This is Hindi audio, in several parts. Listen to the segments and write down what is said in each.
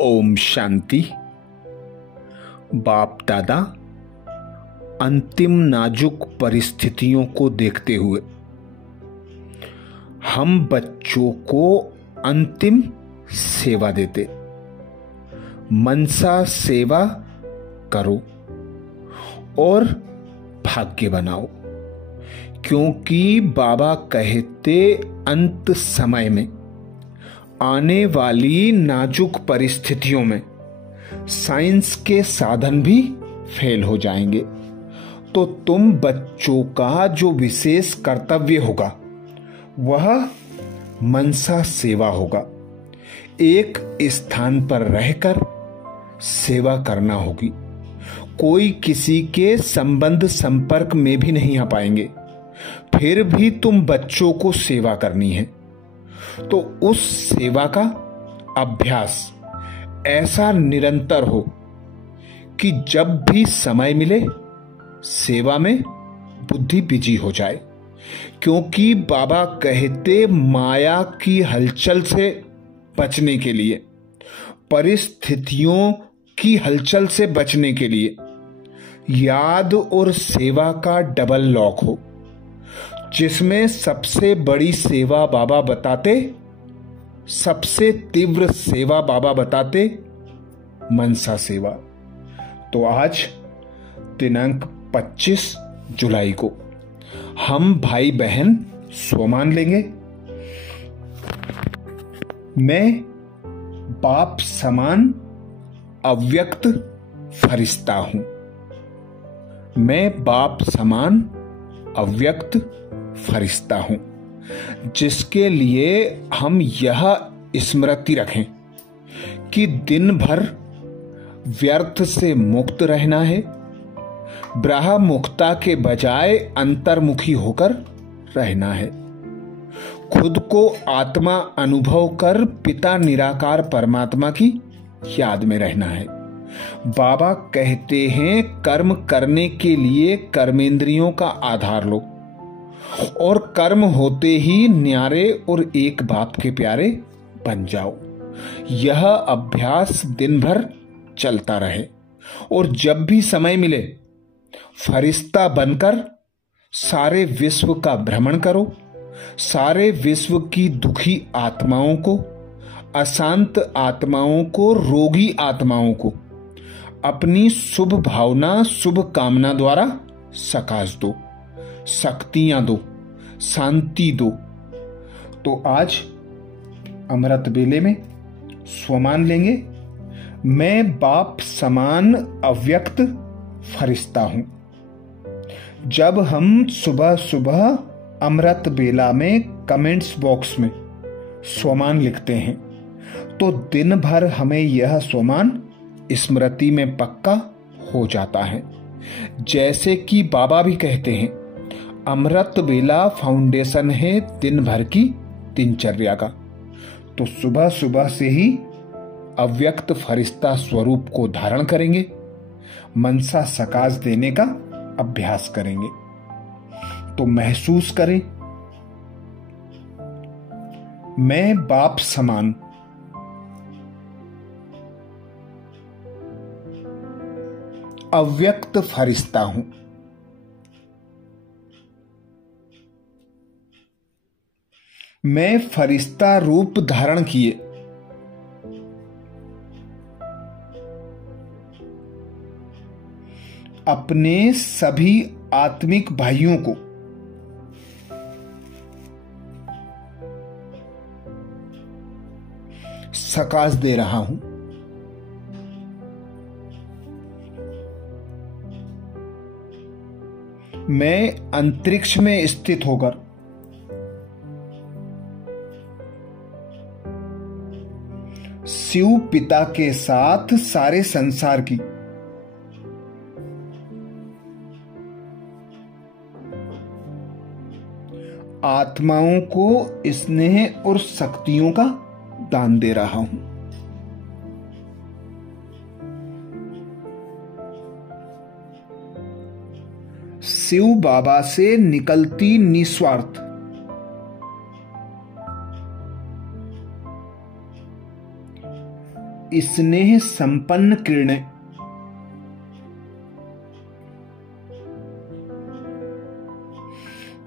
ओम शांति। बाप दादा अंतिम नाजुक परिस्थितियों को देखते हुए हम बच्चों को अंतिम सेवा देते। मनसा सेवा करो और भाग्य बनाओ, क्योंकि बाबा कहते अंत समय में आने वाली नाजुक परिस्थितियों में साइंस के साधन भी फेल हो जाएंगे। तो तुम बच्चों का जो विशेष कर्तव्य होगा वह मनसा सेवा होगा। एक स्थान पर रहकर सेवा करना होगी। कोई किसी के संबंध संपर्क में भी नहीं आ पाएंगे, फिर भी तुम बच्चों को सेवा करनी है। तो उस सेवा का अभ्यास ऐसा निरंतर हो कि जब भी समय मिले सेवा में बुद्धि बिजी हो जाए। क्योंकि बाबा कहते माया की हलचल से बचने के लिए, परिस्थितियों की हलचल से बचने के लिए याद और सेवा का डबल लॉक हो, जिसमें सबसे बड़ी सेवा बाबा बताते, सबसे तीव्र सेवा बाबा बताते मनसा सेवा। तो आज दिनांक 25 जुलाई को हम भाई बहन स्वमान लेंगे। मैं बाप समान अव्यक्त फरिश्ता हूं। मैं बाप समान अव्यक्त फरिश्ता हूं, जिसके लिए हम यह स्मृति रखें कि दिन भर व्यर्थ से मुक्त रहना है। ब्रह्म मुक्ता के बजाय अंतर्मुखी होकर रहना है। खुद को आत्मा अनुभव कर पिता निराकार परमात्मा की याद में रहना है। बाबा कहते हैं कर्म करने के लिए कर्मेंद्रियों का आधार लो, और कर्म होते ही न्यारे और एक बाप के प्यारे बन जाओ। यह अभ्यास दिन भर चलता रहे, और जब भी समय मिले फरिश्ता बनकर सारे विश्व का भ्रमण करो। सारे विश्व की दुखी आत्माओं को, अशांत आत्माओं को, रोगी आत्माओं को अपनी शुभ भावना, शुभ कामना द्वारा सकाश दो, शक्तियां दो, शांति दो। तो आज अमृत बेले में स्वमान लेंगे। मैं बाप समान अव्यक्त फरिश्ता हूं। जब हम सुबह सुबह अमृत बेला में कमेंट्स बॉक्स में स्वमान लिखते हैं, तो दिन भर हमें यह स्वमान स्मृति में पक्का हो जाता है। जैसे कि बाबा भी कहते हैं, अमृत बेला फाउंडेशन है दिन भर की दिनचर्या का। तो सुबह सुबह से ही अव्यक्त फरिश्ता स्वरूप को धारण करेंगे, मनसा सकाश देने का अभ्यास करेंगे। तो महसूस करें, मैं बाप समान अव्यक्त फरिश्ता हूं। मैं फरिश्ता रूप धारण किए अपने सभी आत्मिक भाइयों को सकाश दे रहा हूं। मैं अंतरिक्ष में स्थित होकर शिव पिता के साथ सारे संसार की आत्माओं को स्नेह और शक्तियों का दान दे रहा हूं। शिव बाबा से निकलती निस्वार्थ स्नेह संपन्न किरणें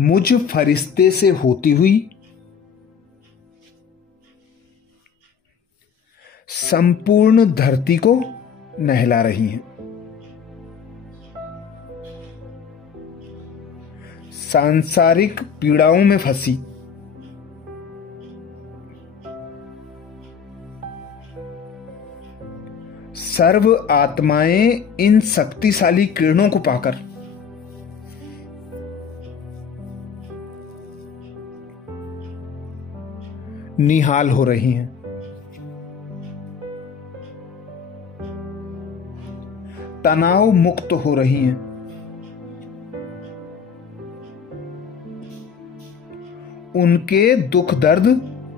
मुझ फरिश्ते से होती हुई संपूर्ण धरती को नहला रही हैं। सांसारिक पीड़ाओं में फंसी सर्व आत्माएं इन शक्तिशाली किरणों को पाकर निहाल हो रही हैं। तनाव मुक्त हो रही हैं। उनके दुख दर्द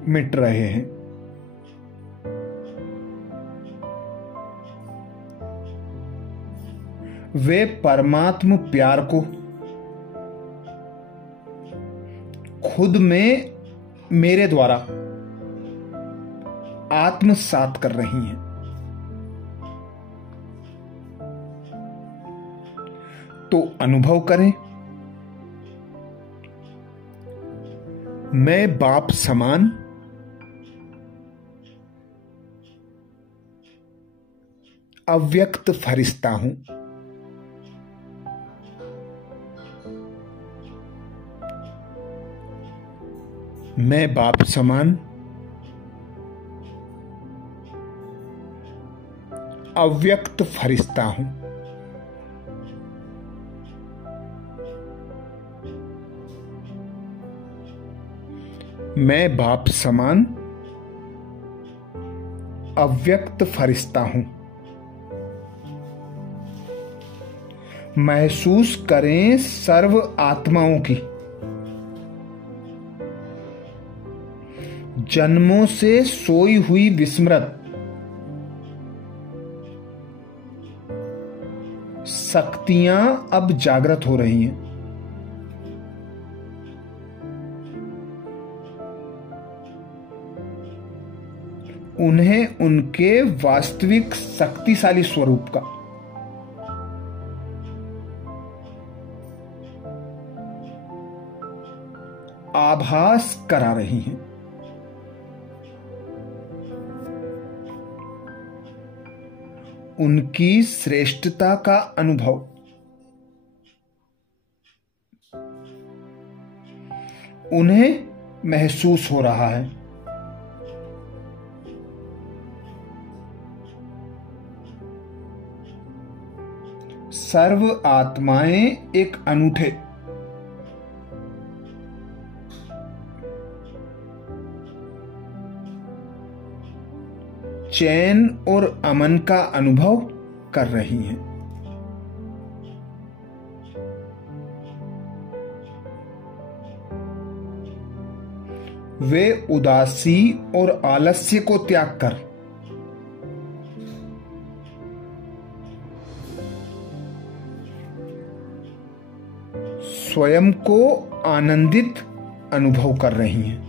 मिट रहे हैं। वे परमात्म प्यार को खुद में मेरे द्वारा आत्मसात कर रही हैं। तो अनुभव करें, मैं बाप समान अव्यक्त फरिश्ता हूं। मैं बाप समान अव्यक्त फरिश्ता हूं। मैं बाप समान अव्यक्त फरिश्ता हूं। महसूस करें सर्व आत्माओं की जन्मों से सोई हुई विस्मृत शक्तियां अब जागृत हो रही हैं। उन्हें उनके वास्तविक शक्तिशाली स्वरूप का आभास करा रही हैं। उनकी श्रेष्ठता का अनुभव उन्हें महसूस हो रहा है। सर्व आत्माएं एक अनूठे चैन और अमन का अनुभव कर रही हैं। वे उदासी और आलस्य को त्याग कर स्वयं को आनंदित अनुभव कर रही हैं।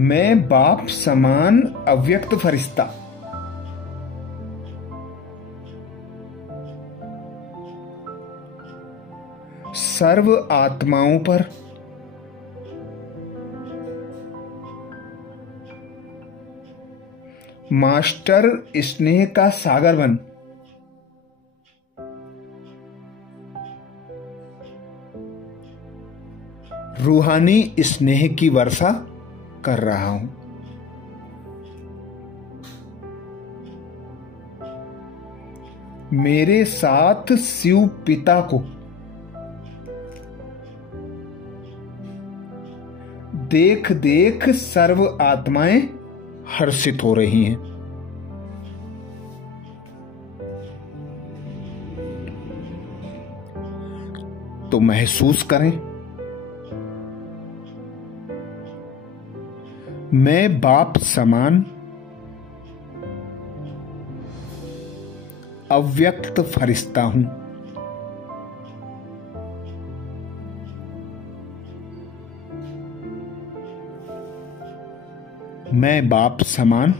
मैं बाप समान अव्यक्त फरिश्ता सर्व आत्माओं पर मास्टर स्नेह का सागर बन रूहानी स्नेह की वर्षा कर रहा हूं। मेरे साथ शिव पिता को देख देख सर्व आत्माएं हर्षित हो रही हैं। तो महसूस करें, मैं बाप समान अव्यक्त फरिश्ता हूं। मैं बाप समान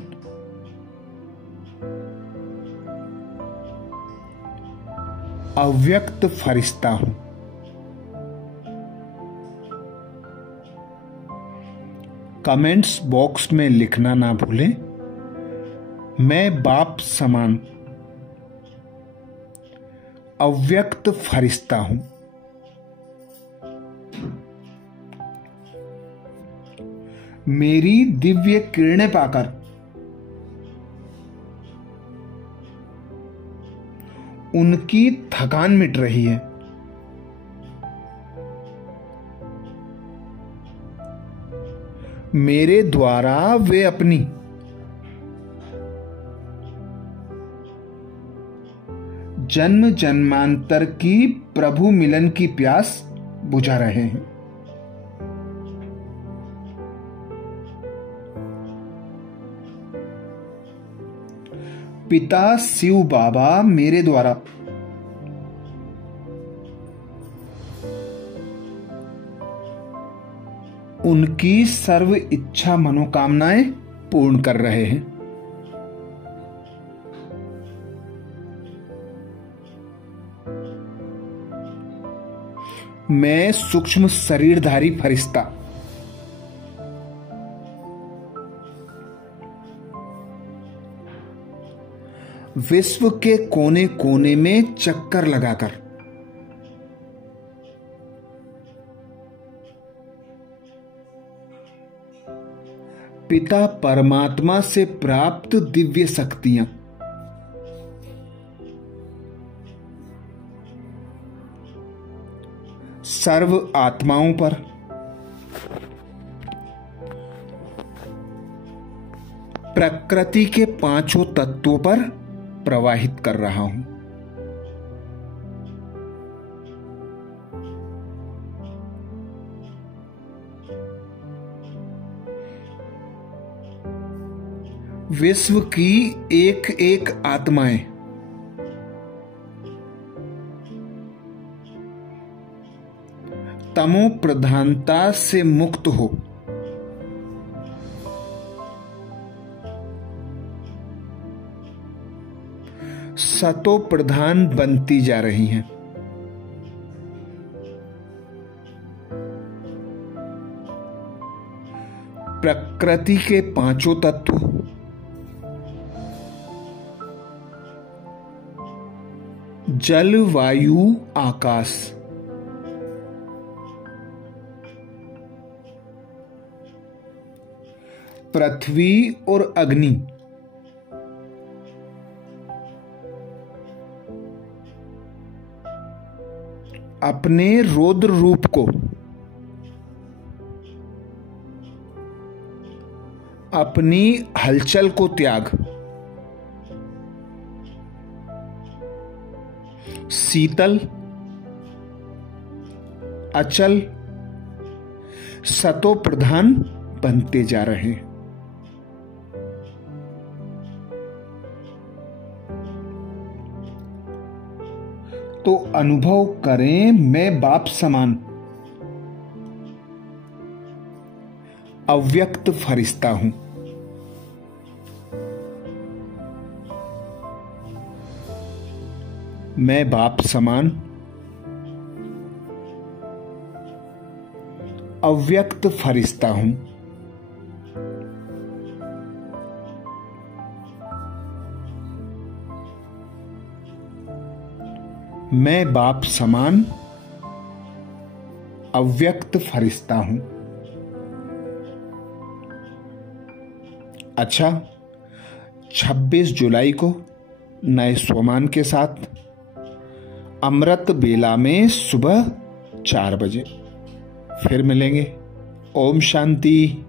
अव्यक्त फरिश्ता हूं। कमेंट्स बॉक्स में लिखना ना भूलें, मैं बाप समान अव्यक्त फरिश्ता हूं। मेरी दिव्य किरणें पाकर उनकी थकान मिट रही है। मेरे द्वारा वे अपनी जन्म जन्मांतर की प्रभु मिलन की प्यास बुझा रहे हैं। पिता शिव बाबा मेरे द्वारा उनकी सर्व इच्छा मनोकामनाएं पूर्ण कर रहे हैं। मैं सूक्ष्म शरीरधारी फरिश्ता विश्व के कोने कोने में चक्कर लगाकर पिता परमात्मा से प्राप्त दिव्य शक्तियां सर्व आत्माओं पर प्रकृति के पांचों तत्वों पर प्रवाहित कर रहा हूं। विश्व की एक एक आत्माएं तमो प्रधानता से मुक्त हो सतो प्रधान बनती जा रही हैं। प्रकृति के पांचों तत्व जल, वायु, आकाश पृथ्वी और अग्नि अपने रौद्र रूप को अपनी हलचल को त्याग शीतल, अचल, सतो प्रधान बनते जा रहे हैं। तो अनुभव करें, मैं बाप समान अव्यक्त फरिश्ता हूं। मैं बाप समान अव्यक्त फरिश्ता हूं। मैं बाप समान अव्यक्त फरिश्ता हूं। अच्छा, 26 जुलाई को नए स्वमान के साथ अमृत बेला में सुबह 4 बजे फिर मिलेंगे। ओम शांति।